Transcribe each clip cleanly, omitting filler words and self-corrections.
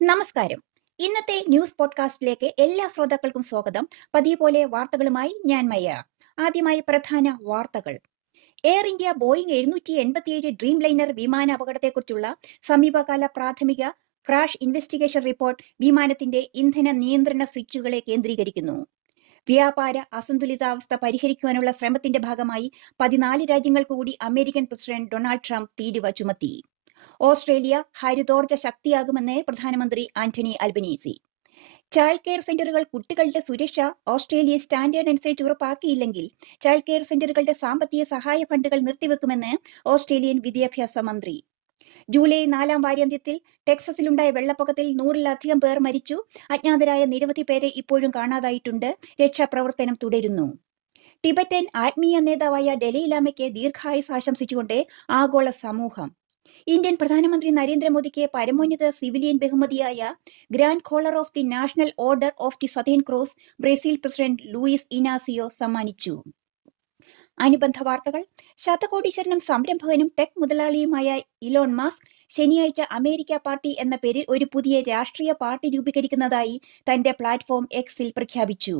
നമസ്കാരം. ഇന്നത്തെ ന്യൂസ് പോഡ്കാസ്റ്റിലേക്ക് എല്ലാ ശ്രോതാക്കൾക്കും സ്വാഗതം. പതിവ് പോലെ വാർത്തകളുമായി ഞാൻ മയ്യ. ആദ്യമായി പ്രധാന വാർത്തകൾ. Air India Boeing 787 dream liner വിമാന അപകടത്തെക്കുറിച്ചുള്ള സമീപകാല പ്രാഥമിക ക്രാഷ് ഇൻവെസ്റ്റിഗേഷൻ റിപ്പോർട്ട് വിമാനത്തിന്റെ ഇന്ധന നിയന്ത്രണ സ്വിച്ചുകളെ കേന്ദ്രീകരിക്കുന്നു. വ്യാപാര അസന്തുലിതാവസ്ഥ പരിഹരിക്കുവാനുള്ള ശ്രമത്തിന്റെ ഭാഗമായി 14 രാജ്യങ്ങൾക്ക് കൂടി അമേരിക്കൻ പ്രസിഡന്റ് ഡൊണാൾഡ് ട്രംപ് തീരുവ ചുമത്തി. ഓസ്ട്രേലിയ ഹരിതോർജ്ജ ശക്തിയാകുമെന്ന് പ്രധാനമന്ത്രി ആന്റണി അൽബനീസി. ചൈൽഡ് കെയർ സെന്ററുകൾ കുട്ടികളുടെ സുരക്ഷ ഓസ്ട്രേലിയൻ സ്റ്റാൻഡേർഡ് അനുസരിച്ച് ഉറപ്പാക്കിയില്ലെങ്കിൽ ചൈൽഡ് കെയർ സെന്ററുകളുടെ സാമ്പത്തിക സഹായ ഫണ്ടുകൾ നിർത്തിവെക്കുമെന്ന് ഓസ്ട്രേലിയൻ വിദ്യാഭ്യാസ മന്ത്രി. ജൂലൈ 4 വാരാന്ത്യത്തിൽ ടെക്സസിലുണ്ടായ വെള്ളപ്പൊക്കത്തിൽ 100-ലധികം പേർ മരിച്ചു. അജ്ഞാതരായ നിരവധി പേരെ ഇപ്പോഴും കാണാതായിട്ടുണ്ട്. രക്ഷാപ്രവർത്തനം തുടരുന്നു. ടിബറ്റൻ ആത്മീയ നേതാവായ ഡലൈലാമയ്ക്ക് ദീർഘായുസ് ആശംസിച്ചുകൊണ്ട് ആഗോള സമൂഹം. ഇന്ത്യൻ പ്രധാനമന്ത്രി നരേന്ദ്രമോദിക്ക് പരമോന്നത സിവിലിയൻ ബഹുമതിയായ grand collar of the national order of the southern cross Brazil president Luiz Inacio സമ്മാനിച്ചു. അനുബന്ധ വാർത്തകൾ. ശതകോടീശ്വരനും സംരംഭകനും ടെക് മുതലാളിയുമായ ഇലോൺ മസ്ക് ശനിയാഴ്ച അമേരിക്ക പാർട്ടി എന്ന പേരിൽ ഒരു പുതിയ രാഷ്ട്രീയ പാർട്ടി രൂപീകരിക്കുന്നതായി തന്റെ പ്ലാറ്റ്ഫോം എക്സിൽ പ്രഖ്യാപിച്ചു.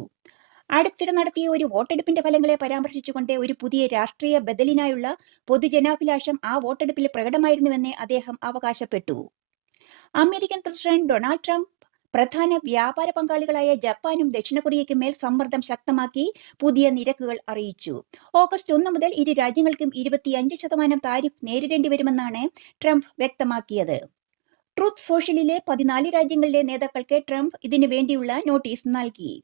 അടുത്തിടെ നടത്തിയ ഒരു വോട്ടെടുപ്പിന്റെ ഫലങ്ങളെ പരാമർശിച്ചുകൊണ്ട് ഒരു പുതിയ രാഷ്ട്രീയ ബദലിനായുള്ള പൊതുജനാഭിലാഷം ആ വോട്ടെടുപ്പിൽ പ്രകടമായിരുന്നുവെന്ന് അദ്ദേഹം അവകാശപ്പെട്ടു. അമേരിക്കൻ പ്രസിഡന്റ് ഡൊണാൾഡ് ട്രംപ് പ്രധാന വ്യാപാര പങ്കാളികളായ ജപ്പാനും ദക്ഷിണ കൊറിയയ്ക്കും മേൽ സമ്മർദ്ദം ശക്തമാക്കി പുതിയ നിരക്കുകൾ അറിയിച്ചു. ഓഗസ്റ്റ് 1 മുതൽ ഇരു രാജ്യങ്ങൾക്കും 25% താരിഫ് നേരിടേണ്ടി വരുമെന്നാണ് ട്രംപ് വ്യക്തമാക്കിയത്. ട്രൂത്ത് സോഷ്യലിലെ 14 രാജ്യങ്ങളിലെ നേതാക്കൾക്ക് ട്രംപ് ഇതിനു വേണ്ടിയുള്ള നോട്ടീസ് നൽകി.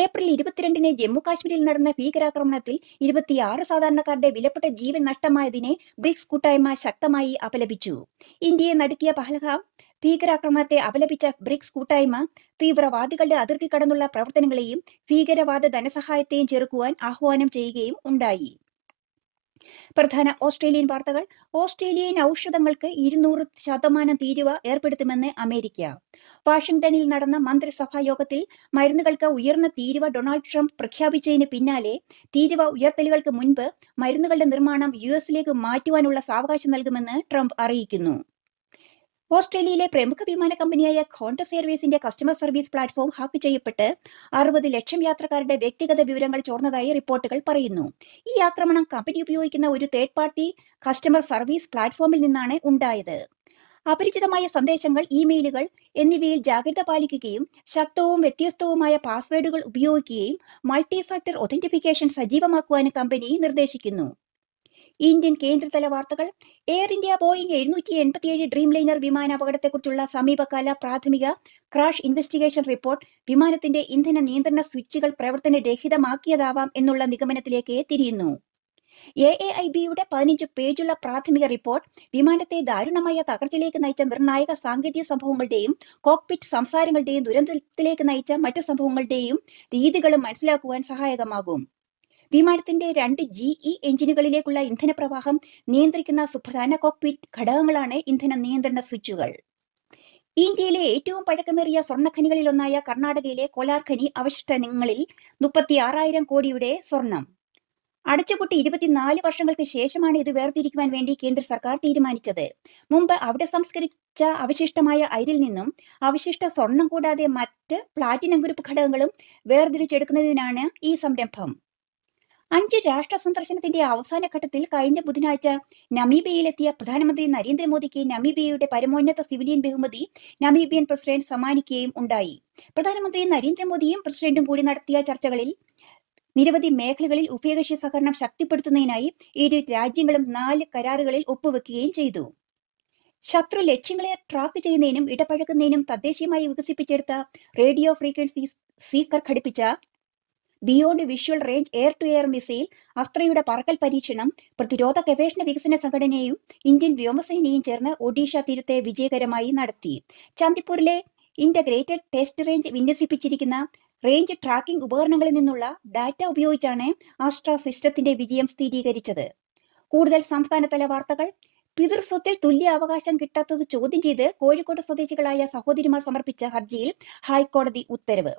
ഏപ്രിൽ 22-ന് ജമ്മു കാശ്മീരിൽ നടന്ന ഭീകരാക്രമണത്തിൽ 26 സാധാരണക്കാരുടെ വിലപ്പെട്ട ജീവൻ നഷ്ടമായതിനെ ബ്രിക്സ് കൂട്ടായ്മ ശക്തമായി അപലപിച്ചു. ഇന്ത്യയെ നടുക്കിയ പഹൽഗാം ഭീകരാക്രമണത്തെ അപലപിച്ച ബ്രിക്സ് കൂട്ടായ്മ തീവ്രവാദികളുടെ അതിർത്തി കടന്നുള്ള പ്രവർത്തനങ്ങളെയും ഭീകരവാദ ധനസഹായത്തെയും ചെറുക്കുവാൻ ആഹ്വാനം ചെയ്യുകയും ഉണ്ടായി. പ്രധാന ഓസ്ട്രേലിയൻ വാർത്തകൾ. ഓസ്ട്രേലിയൻ ഔഷധങ്ങൾക്ക് 200% തീരുവ ഏർപ്പെടുത്തുമെന്ന് അമേരിക്ക. വാഷിംഗ്ടണിൽ നടന്ന മന്ത്രിസഭാ യോഗത്തിൽ മരുന്നുകൾക്ക് ഉയർന്ന തീരുവ ഡൊണാൾഡ് ട്രംപ് പ്രഖ്യാപിച്ചതിന് പിന്നാലെ തീരുവ ഉയർത്തലുകൾക്ക് മുൻപ് മരുന്നുകളുടെ നിർമ്മാണം യുഎസിലേക്ക് മാറ്റുവാനുള്ള സാവകാശം നൽകുമെന്ന് ട്രംപ് അറിയിക്കുന്നു. ഓസ്ട്രേലിയയിലെ പ്രമുഖ വിമാന കമ്പനിയായ ഖോണ്ടസ് എയർവേസിന്റെ കസ്റ്റമർ സർവീസ് പ്ലാറ്റ്ഫോം ഹാക്ക് ചെയ്യപ്പെട്ട് 60 ലക്ഷം യാത്രക്കാരുടെ വ്യക്തിഗത വിവരങ്ങൾ ചോർന്നതായി റിപ്പോർട്ടുകൾ പറയുന്നു. ഈ ആക്രമണം കമ്പനി ഉപയോഗിക്കുന്ന ഒരു തേർഡ് പാർട്ടി കസ്റ്റമർ സർവീസ് പ്ലാറ്റ്ഫോമിൽ നിന്നാണ് ഉണ്ടായത്. അപരിചിതമായ സന്ദേശങ്ങൾ, ഇമെയിലുകൾ എന്നിവയിൽ ജാഗ്രത പാലിക്കുകയും ശക്തവും വ്യത്യസ്തവുമായ പാസ്വേഡുകൾ ഉപയോഗിക്കുകയും മൾട്ടി ഫാക്ടർ ഒതന്റിഫിക്കേഷൻ സജീവമാക്കുവാനും കമ്പനി നിർദ്ദേശിക്കുന്നു. ഇന്ത്യൻ കേന്ദ്രതല വാർത്തകൾ. Air India Boeing 787 dream liner വിമാന അപകടത്തെക്കുറിച്ചുള്ള സമീപകാല പ്രാഥമിക ക്രാഷ് ഇൻവെസ്റ്റിഗേഷൻ റിപ്പോർട്ട് വിമാനത്തിന്റെ ഇന്ധന നിയന്ത്രണ സ്വിച്ചുകൾ പ്രവർത്തനരഹിതമാക്കിയതാവാം എന്നുള്ള നിഗമനത്തിലേക്ക് തിരിയുന്നു. AAIBയുടെ 15 പേജുള്ള പ്രാഥമിക റിപ്പോർട്ട് വിമാനത്തെ ദാരുണമായ തകർച്ചയിലേക്ക് നയിച്ച നിർണായക സാങ്കേതിക സംഭവങ്ങളുടെയും കോക്പിറ്റ് സംസാരങ്ങളുടെയും ദുരന്തത്തിലേക്ക് നയിച്ച മറ്റ് സംഭവങ്ങളുടെയും രീതികളും മനസ്സിലാക്കുവാൻ സഹായകമാകും. വിമാനത്തിന്റെ 2 GE എഞ്ചിനുകളിലേക്കുള്ള ഇന്ധനപ്രവാഹം നിയന്ത്രിക്കുന്ന സുപ്രധാന കോക്പിറ്റ് ഘടകങ്ങളാണ് ഇന്ധന നിയന്ത്രണ സ്വിച്ചുകൾ. ഇന്ത്യയിലെ ഏറ്റവും പഴക്കമേറിയ സ്വർണ്ണഖനികളിലൊന്നായ കർണാടകയിലെ കോലാർ ഖനി അവശിഷ്ടങ്ങളിൽ 36,000 കോടിയുടെ സ്വർണം അടച്ചുപൂട്ടി 24 വർഷങ്ങൾക്ക് ശേഷമാണ് ഇത് വേർതിരിക്കുവാൻ വേണ്ടി കേന്ദ്ര സർക്കാർ തീരുമാനിച്ചത്. മുമ്പ് അവിടെ സംസ്കരിച്ച അവശിഷ്ടമായ അയിരിൽ നിന്നും അവശിഷ്ട സ്വർണം കൂടാതെ മറ്റ് പ്ലാറ്റിനം ഗ്രൂപ്പ് ഘടകങ്ങളും വേർതിരിച്ചെടുക്കുന്നതിനാണ് ഈ സംരംഭം. 5 രാഷ്ട്ര സന്ദർശനത്തിന്റെ അവസാന ഘട്ടത്തിൽ കഴിഞ്ഞ ബുധനാഴ്ച നമീബിയയിലെത്തിയ പ്രധാനമന്ത്രി നരേന്ദ്രമോദിക്ക് നമീബിയയുടെ പരമോന്നത സിവിലിയൻ ബഹുമതി നമീബിയൻ പ്രസിഡന്റ് സമ്മാനിക്കുകയും ഉണ്ടായി. പ്രധാനമന്ത്രി നരേന്ദ്രമോദിയും പ്രസിഡന്റും കൂടി നടത്തിയ ചർച്ചകളിൽ നിരവധി മേഖലകളിൽ ഉഭയകക്ഷി സഹകരണം ശക്തിപ്പെടുത്തുന്നതിനായി ഇരു രാജ്യങ്ങളും 4 കരാറുകളിൽ ഒപ്പുവെക്കുകയും ചെയ്തു. ശത്രു ലക്ഷ്യങ്ങളെ ട്രാക്ക് ചെയ്യുന്നതിനും ഇടപഴകുന്നതിനും തദ്ദേശീയമായി വികസിപ്പിച്ചെടുത്ത റേഡിയോ ഫ്രീക്വൻസി സീക്കർ ഘടിപ്പിച്ച beyond visual range air to air missile അസ്ത്രയുടെ പറക്കൽ പരീക്ഷണം പ്രതിരോധ ഗവേഷണ വികസന സംഘടനയും ഇന്ത്യൻ വ്യോമസേനയും ചേർന്ന് ഒഡീഷ തീരത്തെ വിജയകരമായി നടത്തി. ചന്ദിപ്പൂരിലെ ഇന്റഗ്രേറ്റഡ് ടെസ്റ്റ് റേഞ്ച് വിന്യസിപ്പിച്ചിരിക്കുന്ന റേഞ്ച് ട്രാക്കിംഗ് ഉപകരണങ്ങളിൽ നിന്നുള്ള ഡാറ്റ ഉപയോഗിച്ചാണ് ആസ്ട്ര സിസ്റ്റത്തിന്റെ വിജയം സ്ഥിരീകരിച്ചത്. കൂടുതൽ സംസ്ഥാനതല വാർത്തകൾ. പിതൃസ്വത്തിൽ തുല്യ അവകാശം കിട്ടാത്തത് ചോദ്യം ചെയ്ത് കോഴിക്കോട് സ്വദേശികളായ സഹോദരിമാർ സമർപ്പിച്ച ഹർജിയിൽ ഹൈക്കോടതി ഉത്തരവ്.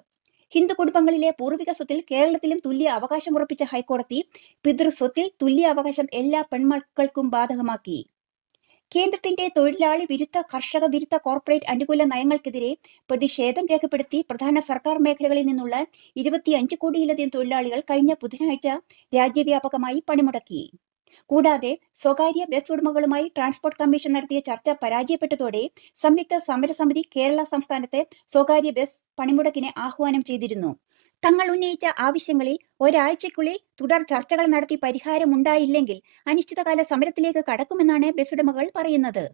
ഹിന്ദു കുടുംബങ്ങളിലെ പൂർവിക സ്വത്തിൽ കേരളത്തിലും തുല്യ അവകാശം ഉറപ്പിച്ച ഹൈക്കോടതി പിതൃസ്വത്തിൽ തുല്യ അവകാശം എല്ലാ പെൺമക്കൾക്കും ബാധകമാക്കി. കേന്ദ്രത്തിന്റെ തൊഴിലാളി വിരുദ്ധ കർഷക വിരുദ്ധ കോർപ്പറേറ്റ് അനുകൂല നയങ്ങൾക്കെതിരെ പ്രതിഷേധം രേഖപ്പെടുത്തി പ്രധാന സർക്കാർ മേഖലകളിൽ നിന്നുള്ള 25 കോടിയിലധികം തൊഴിലാളികൾ കഴിഞ്ഞ ബുധനാഴ്ച രാജ്യവ്യാപകമായി പണിമുടക്കി. കൂടാതെ സ്വകാര്യ ബസ് ഉടമകളുമായി ട്രാൻസ്പോർട്ട് കമ്മീഷൻ നടത്തിയ ചർച്ച പരാജയപ്പെട്ടതോടെ സംയുക്ത സമരസമിതി കേരള സംസ്ഥാനത്തെ സ്വകാര്യ ബസ് പണിമുടക്കിനെ ആഹ്വാനം ചെയ്തിരുന്നു. തങ്ങൾ ഉന്നയിച്ച ആവശ്യങ്ങളിൽ ഒരാഴ്ചയ്ക്കുള്ളിൽ തുടർ ചർച്ചകൾ നടത്തി പരിഹാരമുണ്ടായില്ലെങ്കിൽ അനിശ്ചിതകാല സമരത്തിലേക്ക് കടക്കുമെന്നാണ് ബസ് ഉടമകൾ പറയുന്നത്.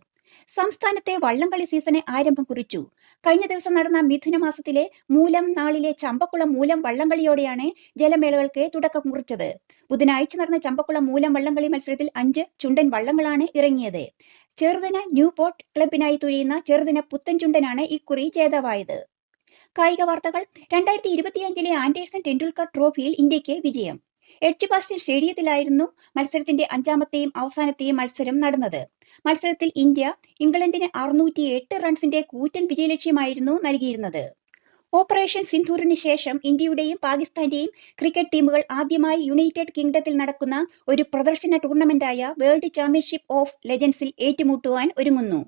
സംസ്ഥാനത്തെ വള്ളംകളി സീസണ് ആരംഭം കുറിച്ചു. കഴിഞ്ഞ ദിവസം നടന്ന മിഥുന മാസത്തിലെ മൂലം നാളിലെ ചമ്പക്കുളം മൂലം വള്ളംകളിയോടെയാണ് ജലമേളകൾക്ക് തുടക്കം കുറിച്ചത്. ബുധനാഴ്ച നടന്ന ചമ്പക്കുളം മൂലം വള്ളംകളി മത്സരത്തിൽ 5 ചുണ്ടൻ വള്ളങ്ങളാണ് ഇറങ്ങിയത്. ചെറുതന ന്യൂ പോർട്ട് ക്ലബിനായി തുഴയുന്ന ചെറുതന പുത്തൻ ചുണ്ടനാണ് ഇക്കുറി ജേതാവായത്. കായിക വാർത്തകൾ. 2025 ആൻഡേഴ്സൺ ടെണ്ടുൽക്കർ ട്രോഫിയിൽ ഇന്ത്യക്ക് വിജയം. എഡ്ജ്ബാസ്റ്റൺ സ്റ്റേഡിയത്തിലായിരുന്നു മത്സരത്തിന്റെ 5ാമത്തെയും അവസാനത്തെയും മത്സരം നടന്നത്. മത്സരത്തിൽ ഇന്ത്യ ഇംഗ്ലണ്ടിന് 608 റൺസിന്റെ കൂറ്റൻ വിജയലക്ഷ്യമായിരുന്നു നൽകിയിരുന്നത്. ഓപ്പറേഷൻ സിന്ധൂറിന് ശേഷം ഇന്ത്യയുടെയും പാകിസ്ഥാന്റെയും ക്രിക്കറ്റ് ടീമുകൾ ആദ്യമായി യുണൈറ്റഡ് കിങ്ഡത്തിൽ നടക്കുന്ന ഒരു പ്രദർശന ടൂർണമെന്റായ വേൾഡ് ചാമ്പ്യൻഷിപ്പ് ഓഫ് ലെജൻഡ്സിൽ ഏറ്റുമുട്ടുവാൻ ഒരുങ്ങുന്നു.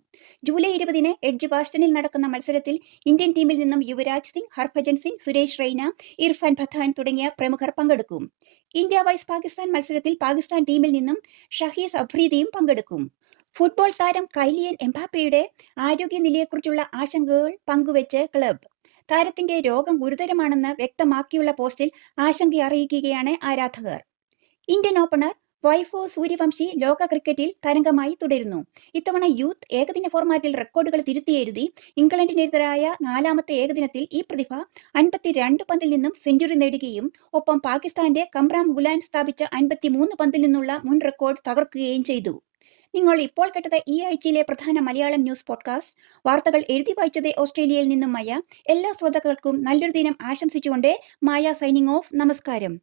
ജൂലൈ 20 എഡ്ജ്ബാസ്റ്റണിൽ നടക്കുന്ന മത്സരത്തിൽ ഇന്ത്യൻ ടീമിൽ നിന്നും യുവരാജ് സിംഗ്, ഹർഭജൻ സിംഗ്, സുരേഷ് റെയ്ന, ഇർഫാൻ പത്താൻ തുടങ്ങിയ പ്രമുഖർ പങ്കെടുക്കും. ഇന്ത്യ വൈസ് പാകിസ്ഥാൻ മത്സരത്തിൽ പാകിസ്ഥാൻ ടീമിൽ നിന്നും ഷഹീസ് അഫ്രീദിയും പങ്കെടുക്കും. ഫുട്ബോൾ താരം കൈലിയൻ എംബാപ്പയുടെ ആരോഗ്യനിലയെക്കുറിച്ചുള്ള ആശങ്കകൾ പങ്കുവെച്ച് ക്ലബ്. താരത്തിന്റെ രോഗം ഗുരുതരമാണെന്ന് വ്യക്തമാക്കിയുള്ള പോസ്റ്റിൽ ആശങ്ക അറിയിക്കുകയാണ് ആരാധകർ. ഇന്ത്യൻ ഓപ്പണർ വൈഭവ് സൂര്യവംശി ലോക ക്രിക്കറ്റിൽ തരംഗമായി തുടരുന്നു. ഇത്തവണ യൂത്ത് ഏകദിന ഫോർമാറ്റിൽ റെക്കോർഡുകൾ തിരുത്തിയെഴുതി ഇംഗ്ലണ്ടിനെതിരായ 4ാമത്തെ ഏകദിനത്തിൽ ഈ പ്രതിഭ 52 പന്തിൽ നിന്നും സെഞ്ചുറി നേടുകയും ഒപ്പം പാകിസ്ഥാന്റെ കമ്രാം ഗുലാൻ സ്ഥാപിച്ച 53 പന്തിൽ നിന്നുള്ള മുൻ റെക്കോർഡ് തകർക്കുകയും ചെയ്തു. നിങ്ങൾ ഇപ്പോൾ കേട്ടത് ഈ ആഴ്ചയിലെ പ്രധാന മലയാളം ന്യൂസ് പോഡ്കാസ്റ്റ്. വാർത്തകൾ എഴുതി വായിച്ചത് ഓസ്ട്രേലിയയിൽ നിന്നും മായ. എല്ലാ ശ്രോതാക്കൾക്കും നല്ലൊരു ദിനം ആശംസിച്ചുകൊണ്ട് മായ സൈനിങ് ഓഫ്. നമസ്കാരം.